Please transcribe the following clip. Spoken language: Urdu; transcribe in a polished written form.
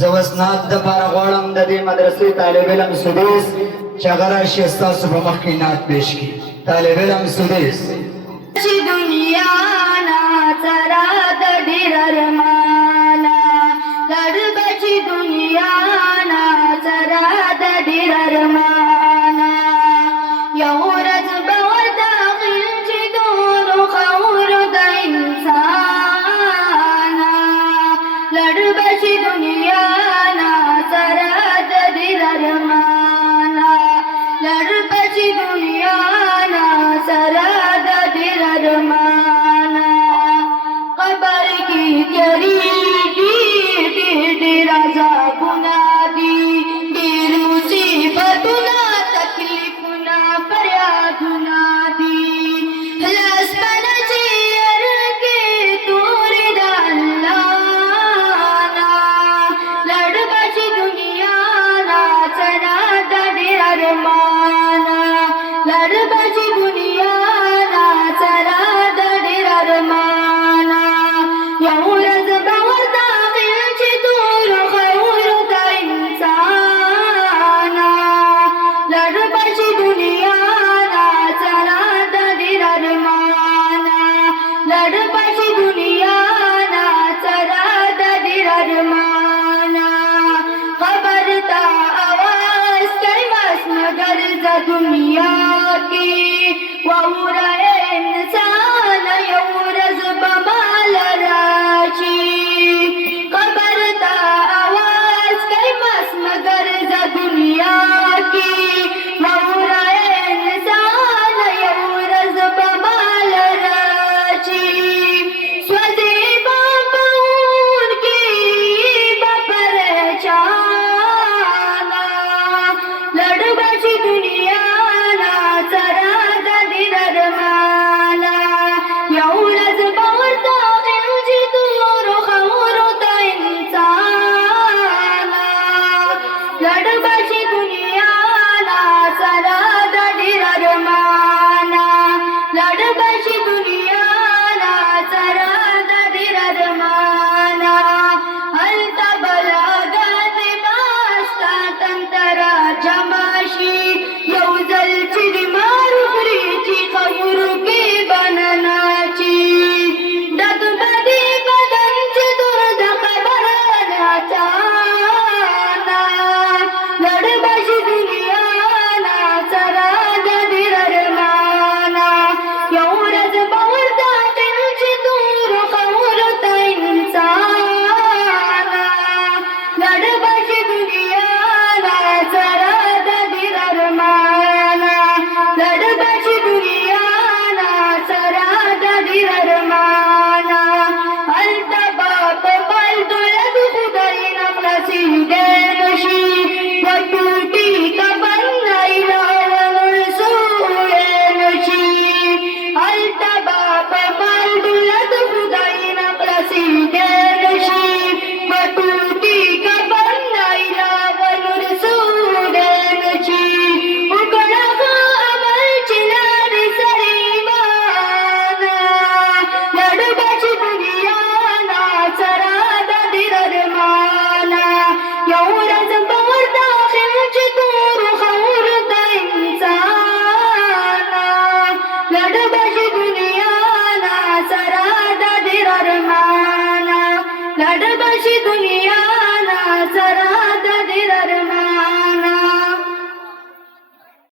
زوسنات د پاره غواړم د دې مدرسې طالب علم سدیس چې هغه راشي ستاسو په مخ کې نعت پیش کړي. طالب علم سدیس چې دنیا نا سره د ډېر ارمانا لړ بچي دنیا نا سره د ډېر ارمانا یو ورځ به وداخل چې دورو خاورو د انسانا لړ بچي دنیا نا سره د ډېر ارمانا لړ بچي دنیا نا سره د ډېر ارمانا قبر کې تیریږي ډېر عذابونه دي ډېر مصیبتونه تکلیفونه فریادونه دي لاس په نجیر کې تورې د الله نه لړ بچي دنیا نه سره د ډېر ارمانا لړ بچي دنیا نه سره د ډېر ارمانا یو ورځ به وداخل چې تورو خیورو د انسانا لړ بچي دنیا نه سره د ډېر ارمانا لړ بچي دنیا نه سره د ډېر ارمانا خبر ته اواز کوي بس مګر د دنیا